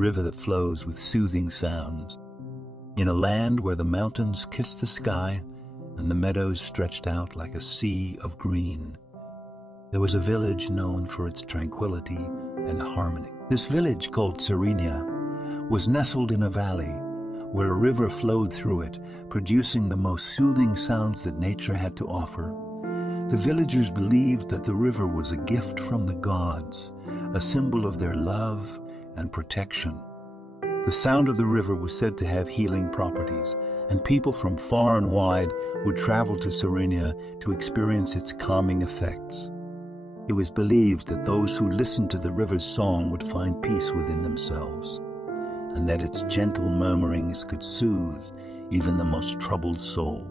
river that flows with soothing sounds. In a land where the mountains kiss the sky and the meadows stretched out like a sea of green, there was a village known for its tranquility and harmony. This village, called Serenia, was nestled in a valley where a river flowed through it, producing the most soothing sounds that nature had to offer. The villagers believed that the river was a gift from the gods, a symbol of their love and protection. The sound of the river was said to have healing properties, and people from far and wide would travel to Serenia to experience its calming effects. It was believed that those who listened to the river's song would find peace within themselves, and that its gentle murmurings could soothe even the most troubled soul.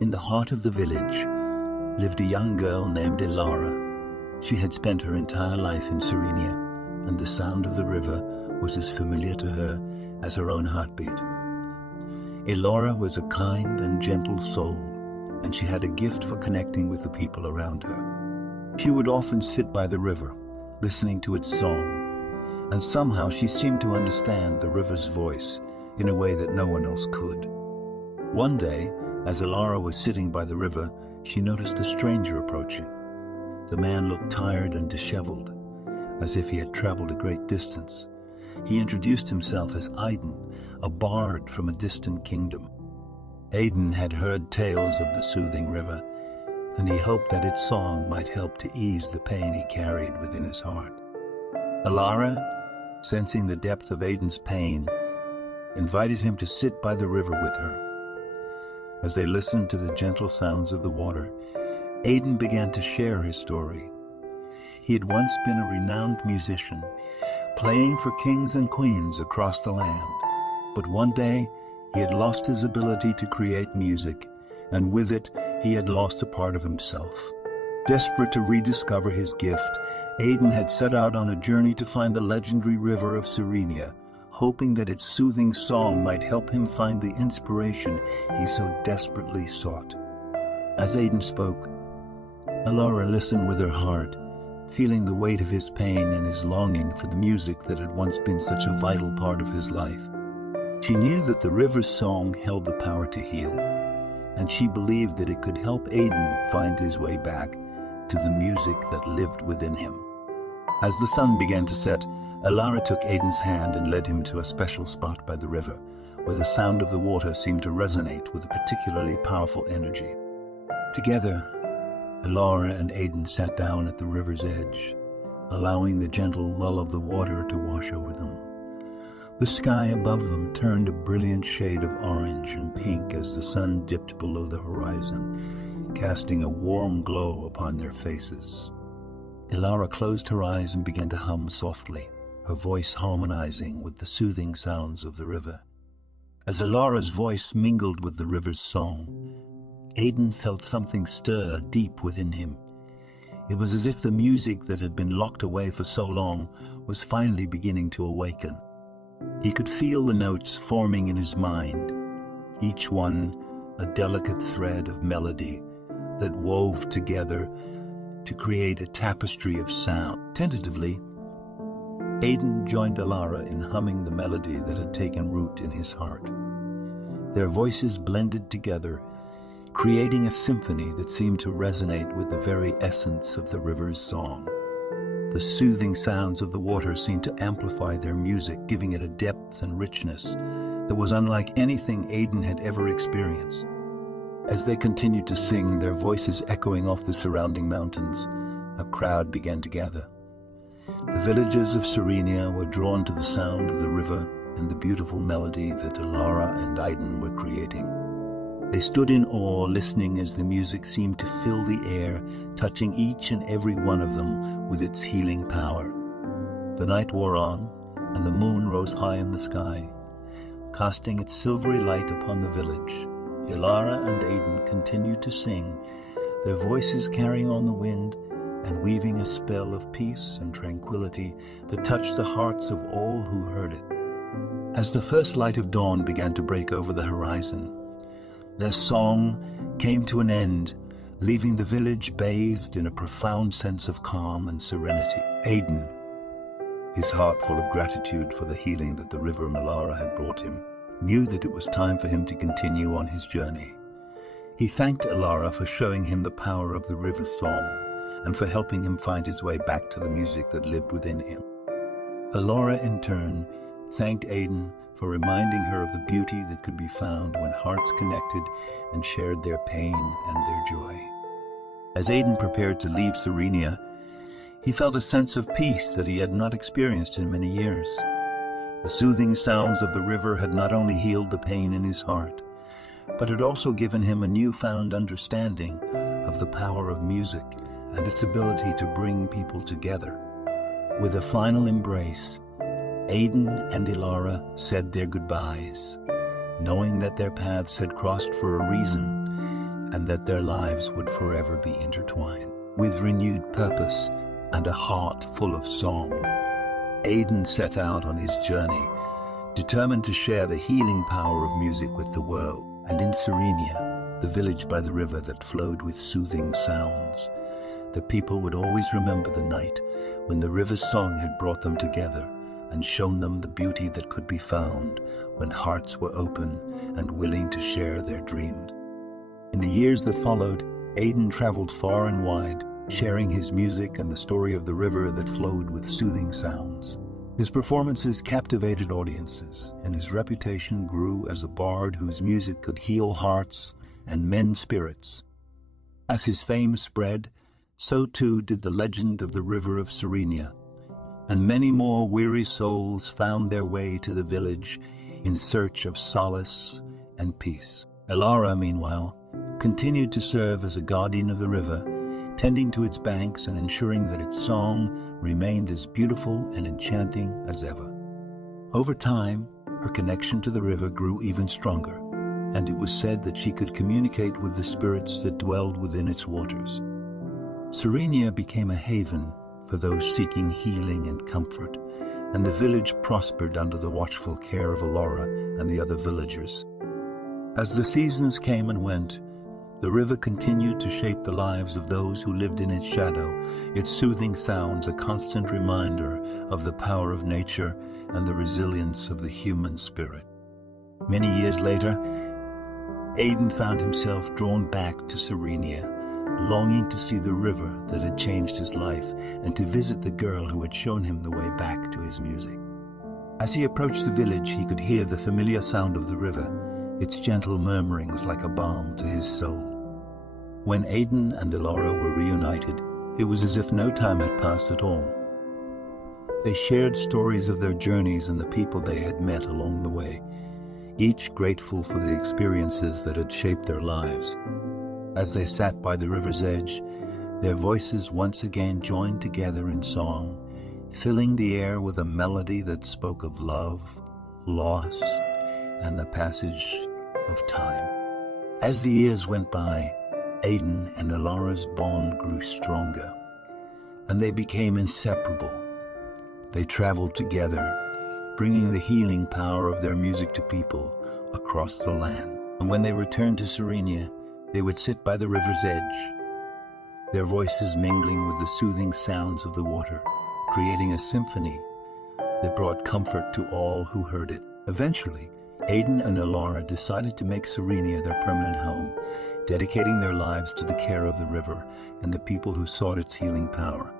In the heart of the village lived a young girl named Elara. She had spent her entire life in Serenia, and the sound of the river was as familiar to her as her own heartbeat. Elara was a kind and gentle soul, and she had a gift for connecting with the people around her. She would often sit by the river, listening to its song, and somehow she seemed to understand the river's voice in a way that no one else could. One day, as Elara was sitting by the river, she noticed a stranger approaching. The man looked tired and disheveled, as if he had traveled a great distance. He introduced himself as Aiden, a bard from a distant kingdom. Aiden had heard tales of the soothing river, and he hoped that its song might help to ease the pain he carried within his heart. Elara, sensing the depth of Aiden's pain, invited him to sit by the river with her. As they listened to the gentle sounds of the water, Aiden began to share his story. He had once been a renowned musician, playing for kings and queens across the land. But one day, he had lost his ability to create music, and with it, he had lost a part of himself. Desperate to rediscover his gift, Aiden had set out on a journey to find the legendary river of Serenia, hoping that its soothing song might help him find the inspiration he so desperately sought. As Aiden spoke, Elara listened with her heart, feeling the weight of his pain and his longing for the music that had once been such a vital part of his life. She knew that the river's song held the power to heal, and she believed that it could help Aiden find his way back to the music that lived within him. As the sun began to set, Elara took Aiden's hand and led him to a special spot by the river, where the sound of the water seemed to resonate with a particularly powerful energy. Together, Elara and Aiden sat down at the river's edge, allowing the gentle lull of the water to wash over them. The sky above them turned a brilliant shade of orange and pink as the sun dipped below the horizon, casting a warm glow upon their faces. Elara closed her eyes and began to hum softly, her voice harmonizing with the soothing sounds of the river. As Elara's voice mingled with the river's song, Aiden felt something stir deep within him. It was as if the music that had been locked away for so long was finally beginning to awaken. He could feel the notes forming in his mind, each one a delicate thread of melody that wove together to create a tapestry of sound. Tentatively, Aiden joined Elara in humming the melody that had taken root in his heart. Their voices blended together, creating a symphony that seemed to resonate with the very essence of the river's song. The soothing sounds of the water seemed to amplify their music, giving it a depth and richness that was unlike anything Aiden had ever experienced. As they continued to sing, their voices echoing off the surrounding mountains, a crowd began to gather. The villagers of Serenia were drawn to the sound of the river and the beautiful melody that Elara and Aiden were creating. They stood in awe, listening as the music seemed to fill the air, touching each and every one of them with its healing power. The night wore on, and the moon rose high in the sky, casting its silvery light upon the village. Elara and Aiden continued to sing, their voices carrying on the wind and weaving a spell of peace and tranquility that touched the hearts of all who heard it. As the first light of dawn began to break over the horizon, their song came to an end, leaving the village bathed in a profound sense of calm and serenity. Aiden, his heart full of gratitude for the healing that the river Melara had brought him, knew that it was time for him to continue on his journey. He thanked Elara for showing him the power of the river's song and for helping him find his way back to the music that lived within him. Elara, in turn, thanked Aidan for reminding her of the beauty that could be found when hearts connected and shared their pain and their joy. As Aidan prepared to leave Serenia, he felt a sense of peace that he had not experienced in many years. The soothing sounds of the river had not only healed the pain in his heart, but had also given him a newfound understanding of the power of music and its ability to bring people together. With a final embrace, Aidan and Elara said their goodbyes, knowing that their paths had crossed for a reason and that their lives would forever be intertwined. With renewed purpose and a heart full of song, Aidan set out on his journey, determined to share the healing power of music with the world. And in Serenia, the village by the river that flowed with soothing sounds, the people would always remember the night when the river's song had brought them together and shown them the beauty that could be found when hearts were open and willing to share their dreams. In the years that followed, Aidan traveled far and wide, sharing his music and the story of the river that flowed with soothing sounds. His performances captivated audiences, and his reputation grew as a bard whose music could heal hearts and mend spirits. As his fame spread, so too did the legend of the river of Serenia, and many more weary souls found their way to the village in search of solace and peace. Elara, meanwhile, continued to serve as a guardian of the river, tending to its banks and ensuring that its song remained as beautiful and enchanting as ever. Over time, her connection to the river grew even stronger, and it was said that she could communicate with the spirits that dwelled within its waters. Serenia became a haven for those seeking healing and comfort, and the village prospered under the watchful care of Elara and the other villagers. As the seasons came and went, the river continued to shape the lives of those who lived in its shadow, its soothing sounds a constant reminder of the power of nature and the resilience of the human spirit. Many years later, Aidan found himself drawn back to Serenia, longing to see the river that had changed his life and to visit the girl who had shown him the way back to his music. As he approached the village, he could hear the familiar sound of the river, its gentle murmurings like a balm to his soul. When Aidan and Elara were reunited, it was as if no time had passed at all. They shared stories of their journeys and the people they had met along the way, each grateful for the experiences that had shaped their lives. As they sat by the river's edge, their voices once again joined together in song, filling the air with a melody that spoke of love, loss, and the passage of time. As the years went by, Aidan and Elara's bond grew stronger, and they became inseparable. They traveled together, bringing the healing power of their music to people across the land. And when they returned to Serenia, they would sit by the river's edge, their voices mingling with the soothing sounds of the water, creating a symphony that brought comfort to all who heard it. Eventually, Aidan and Elara decided to make Serenia their permanent home, dedicating their lives to the care of the river and the people who sought its healing power.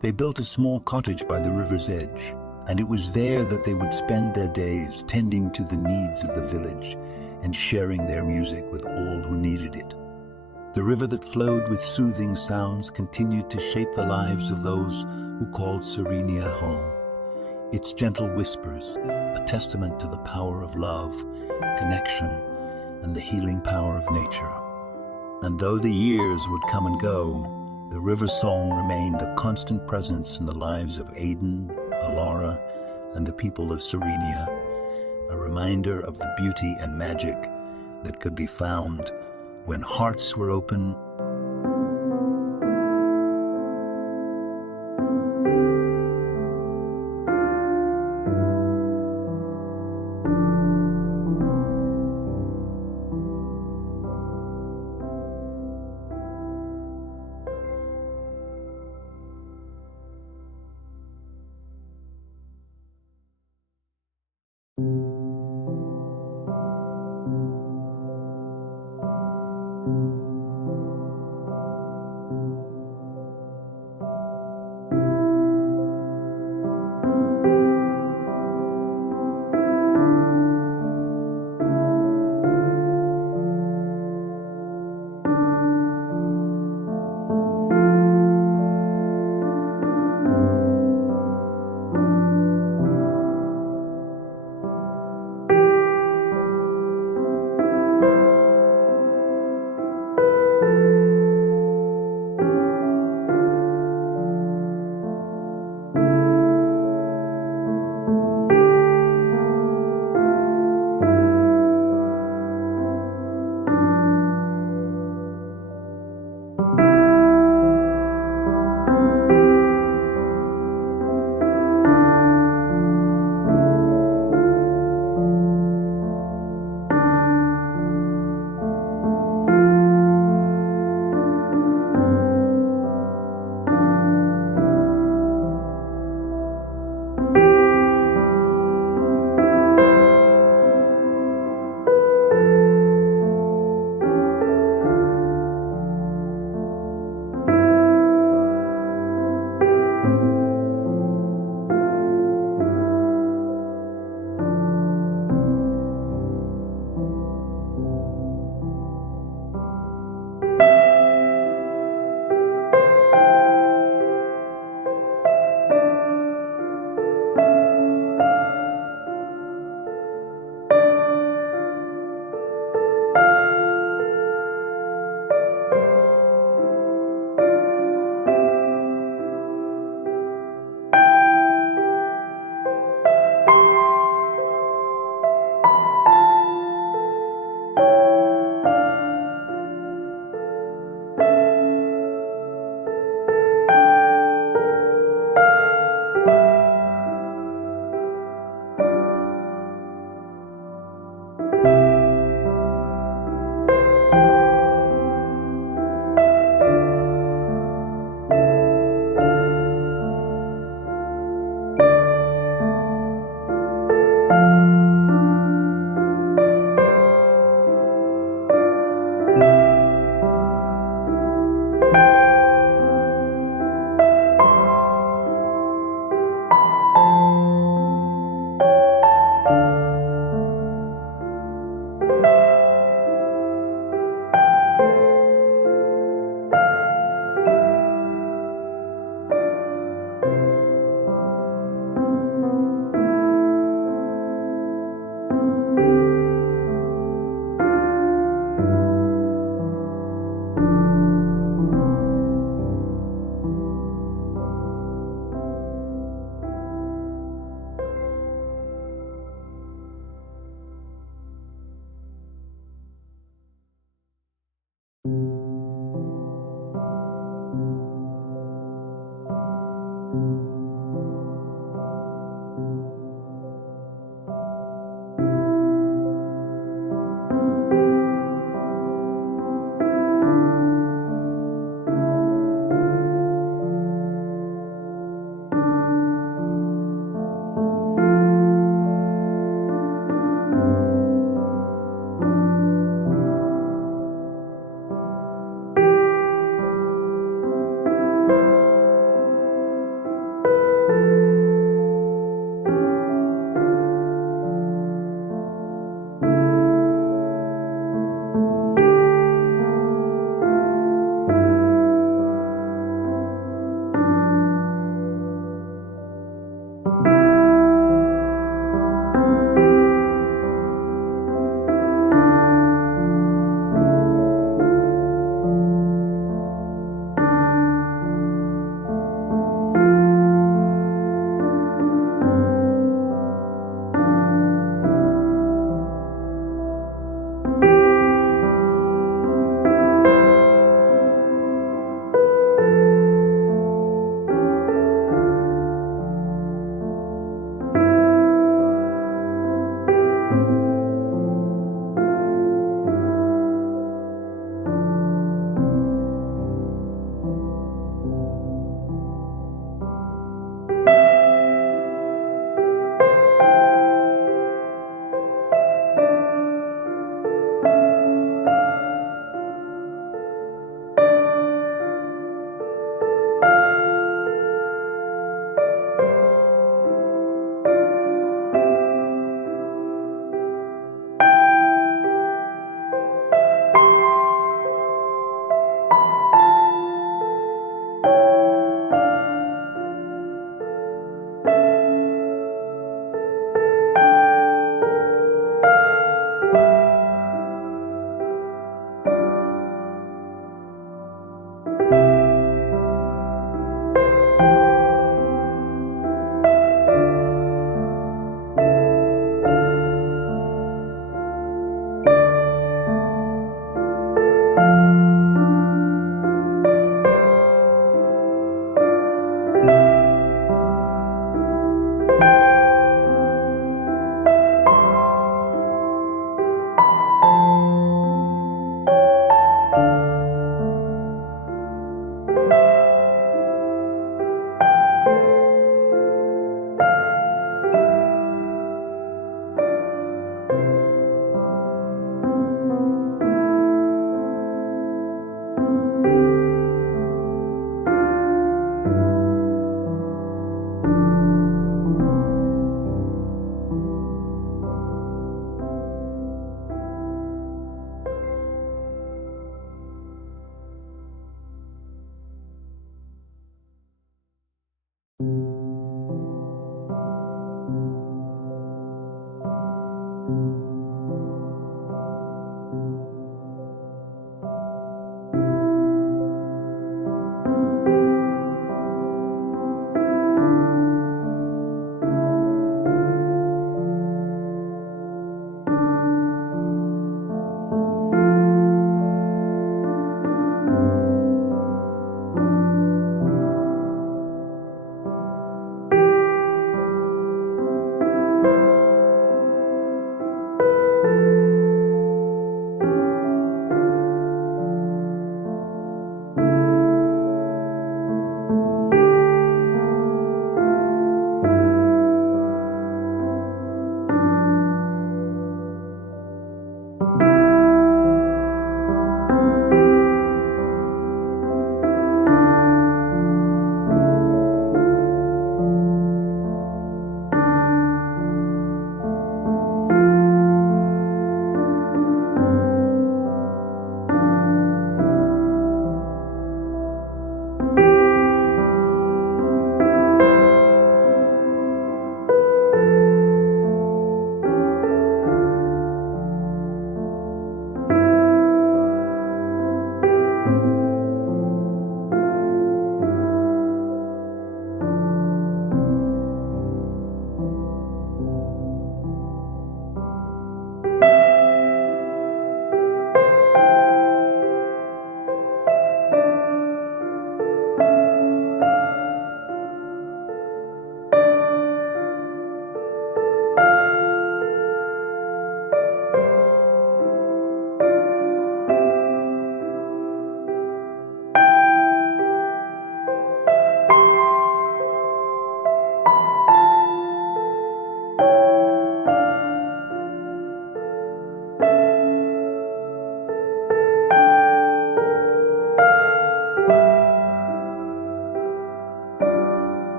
They built a small cottage by the river's edge, and it was there that they would spend their days tending to the needs of the village and sharing their music with all who needed it. The river that flowed with soothing sounds continued to shape the lives of those who called Serenia home. Its gentle whispers, a testament to the power of love, connection, and the healing power of nature. And though the years would come and go, the river's song remained a constant presence in the lives of Aidan, Elara, and the people of Serenia, a reminder of the beauty and magic that could be found when hearts were open